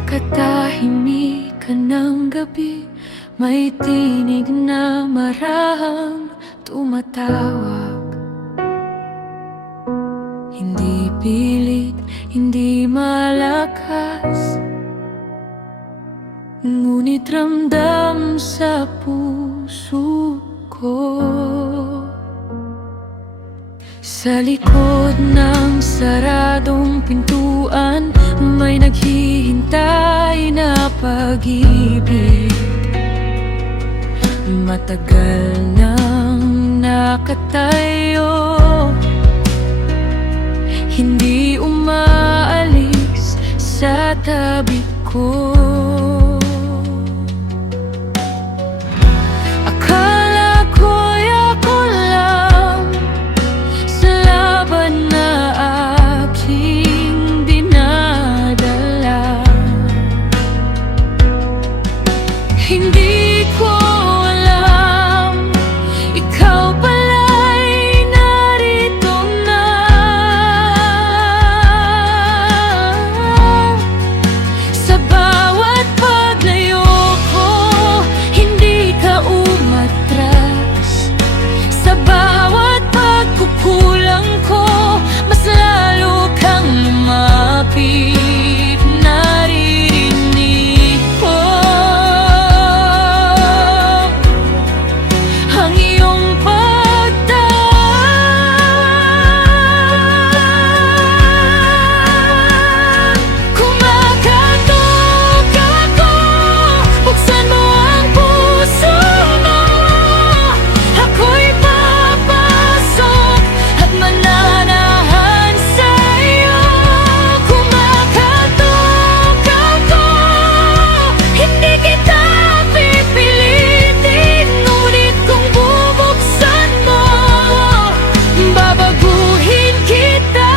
Sa katahimikan ng gabi, may tinig na marahang tumatawag. Hindi pilit, hindi malakas, ngunit ramdam sa puso ko. Sa likod ng saradong pintuan, may naghihintay na pag-ibig. Matagal nang nakatayo, hindi umaalis sa tabi ko. Akala ko'y ako lang sa laban na aking dinadala. Hindi ko alam, ikaw pala'y narito na. Sa bawat paglayo ko, hindi ka umatras. Sa bawat pagkukulang ko, mas lalo kang lumapit. Naririnig ko ang iyong pagtawag. Kumakatok ako, buksan mo ang puso mo. Ako'y papasok at mananahan sa'yo. Kumakatok ako, hindi kita pipilitin, ngunit kung bubuksan mo, babaguhin kita.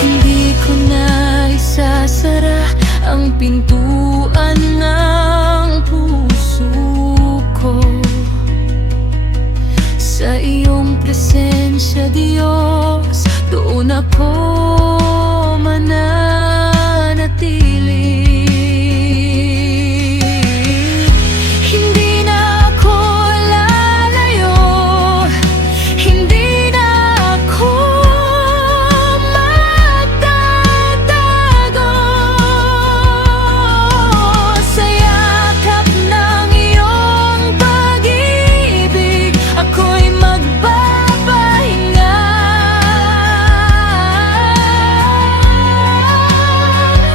Hindi ko na isasara ang pintuan ng puso ko. Sa iyong presensya, Diyos, doon ako mananatili. Hindi na ako lalayo, hindi na ako magtatago. Sa yakap ng iyong pag-ibig, ako'y magpapahinga.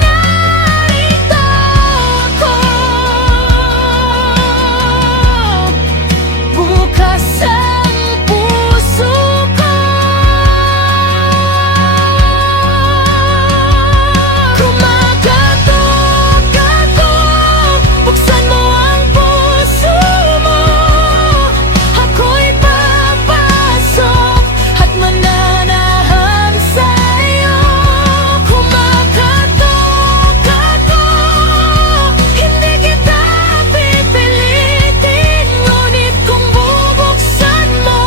Narito ako, bukas ang puso ko. Kumakatok ako, buksan mo ang puso mo. Ako'y papasok at mananahan sa'yo. Kumakatok ako, hindi kita pipilitin, ngunit kung bubuksan mo,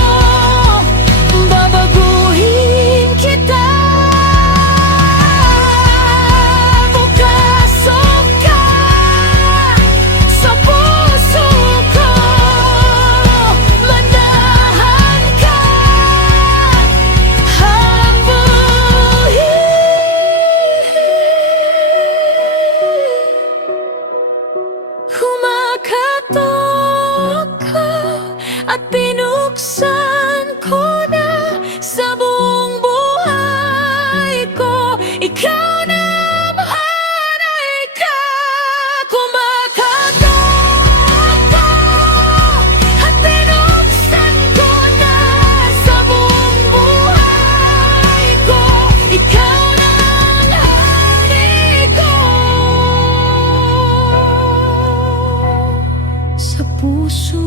babaguhin kita. Pupasok ka sa puso ko, manahan ka habang buhay. Kumakatok ka at pinuksan ko na sa buong buhay ko. Ikaw na mahanay ka. Kumakatok ka at pinuksan ko na sa buong buhay ko. Ikaw na ang hari ko. Sa puso